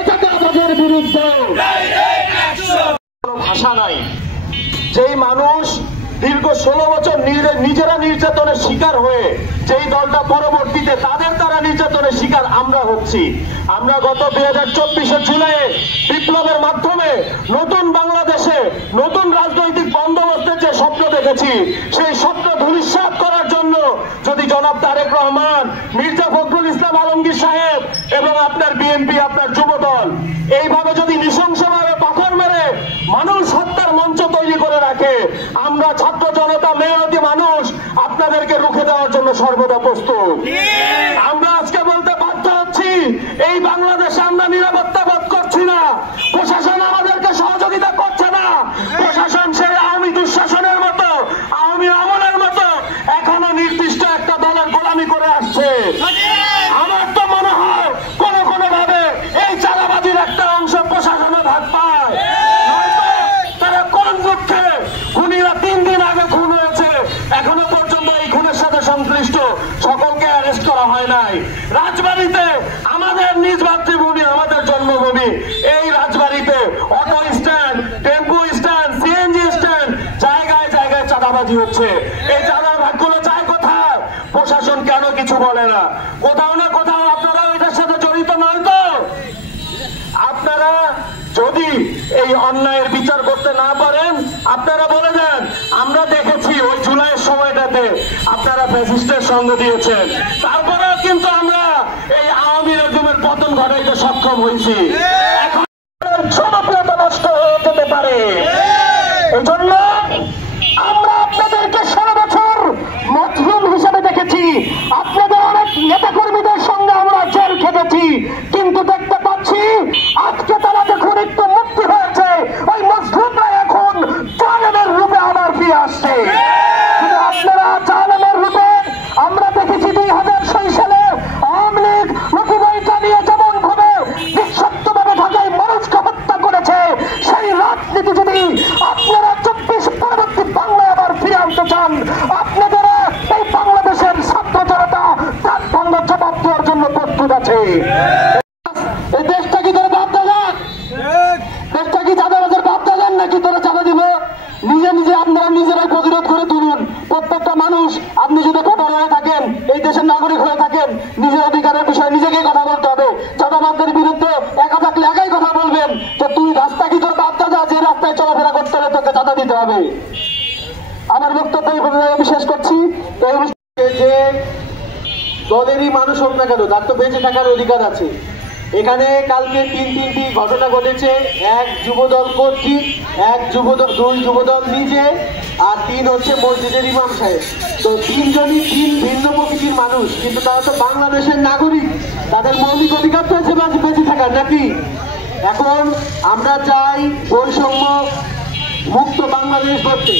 এটাকে আমাদের বিরুদ্ধে ভাষা নাই। যেই মানুষ দীর্ঘ 16 বছর নিজেরা নির্যাতনের শিকার হয়ে যেই দলটা পরবর্তীতে তাদের দ্বারা নির্যাতনের শিকার আমরা হচ্ছি। আমরা গত 2024 জুলাইয়ে বিপ্লবের মাধ্যমে নতুন বাংলাদেশে নতুন রাজনৈতিক বন্দোবস্তের যে স্বপ্ন দেখেছি, সেই স্বপ্ন ধূলিসাৎ করার জন্য যদি জনাব তারেক রহমান, মির্জা ফখরুল ইসলাম আলমগীর সাহেব এবং আপনার বিএনপি, আপনার যুবদল এইভাবে যদি নৃশংসভাবে পাথর মেরে মানুষ হত্যার মঞ্চ তৈরি করে রাখে, আমরা ছাত্র জনতা মেয়তি মানুষ আপনাদেরকে রুখে দেওয়ার জন্য সর্বদা প্রস্তুত। আমরা আজকে বলতে বাধ্য হচ্ছি, এই বাংলাদেশে আমরা নিরাপত্তা বোধ করছি না। প্রশাসন আমাদেরকে সহযোগিতা করছে না। প্রশাসন সেই আওয়ামী দুঃশাসনের মতো, আওয়ামী আমলের মতো এখনো নির্দিষ্ট একটা দলের গোলামি করে আসছে। আমার তো মনে হয় কোন ভাবে এই চাঁদাবাজির একটা অংশ প্রশাসনে ভাগ পায়। তারা কোন দুঃখে খুনিরা 3 দিন আগে খুন হয়েছে, এখনো পর্যন্ত এই খুনের সাথে সংশ্লিষ্ট সকলকে অ্যারেস্ট করা হয় নাই। রাজবাড়ীতে আমাদের নিজ মাতৃভূমি, আমাদের জন্মভূমি, এই রাজবাড়ীতে auto stand, tempo stand, CNG stand, জায়গায় জায়গায় চাঁদাবাজি হচ্ছে। এই চাঁদার ভাগগুলো যায় কোথায়? প্রশাসন কেন কিছু বলে না? কোথাও না কোথাও আপনারা এটার সাথে জড়িত নয় তো? আপনারা যদি এই অন্যায়ের বিচার করতে না পারেন, আপনারা বলে দেন আমরা দেখেছি ওই জুলাইয়ের সময়টাতে আপনারা ফ্যাসিস্টের সঙ্গ দিয়েছেন, তারপরেও কিন্তু আমরা এই আওয়ামী রেজিমের পতন ঘটাইতে সক্ষম হয়েছি। এখন জনপ্রিয়তা নষ্ট হয়ে যেতে পারে। এই জন্য আমরা আপনাদেরকে 16 বছর মজলুম হিসেবে দেখেছি। আপনাদের অনেক নেতা কর্মীদের সঙ্গে আমরা জেল খেটেছি, কিন্তু দেখতে পাচ্ছি আজকে তারা যখন একটু মুক্তি হয়েছে, ওই মজলুমরা এখন জালেমের রূপে আবার ফিরে আসছে। আপনারা জালেমের রূপে আমরা দেখেছি 2006 সালে আওয়ামী লীগ নথিবইটা নিয়ে যেমন ভাবে নিঃশব্দভাবে ঢাকায় মানুষকে হত্যা করেছে, সেই রাজনীতি যদি আপনারা 24 পরবর্তী বাংলায় আবার ফিরে আনতে চান, আপনাদের এই বাংলাদেশের ছাত্র জনতা তার বাংলার জবাব দেওয়ার জন্য প্রস্তুত আছে। এই দেশটা কি তোরা বাপ দাদান? দেশটা কি চাঁদাবাজের বাপ দাদান নাকি তোরা চাঁদা দিব? নিজে আপনারা নিজেরাই প্রতিরোধ করে তুলুন। প্রত্যেকটা মানুষ, আপনি যদি ভোটার হয়ে থাকেন, এই দেশের নাগরিক হয়ে থাকেন, নিজের অধিকারের বিষয়ে নিজেকেই কথা বলতে হবে। চাঁদাবাজদের বিরুদ্ধে একা থাকলে একাই কথা বলবেন। তো তুই রাস্তা কি তোর বাপ দাদা যে রাস্তায় চলাফেরা করতে হলে তোকে চাঁদা দিতে হবে? আমার বক্তব্য এই পর্যন্ত বিশেষ করছি। যে দলেরই মানুষ হোক না কেন, তার তো বেঁচে থাকার অধিকার আছে। এখানে কালকে 3টি ঘটনা ঘটেছে। 1 যুবদল কর্তৃক, 2 যুবদল নিজে, আর 3 হচ্ছে মসজিদের ইমাম সাহেব। তো 3 জনই 3 ভিন্ন প্রকৃতির মানুষ, কিন্তু তারা তো বাংলাদেশের নাগরিক। তাদের মৌলিক অধিকার তো আছে বেঁচে থাকার, নাকি? এখন আমরা চাই বৈষম্য মুক্ত বাংলাদেশ করতে।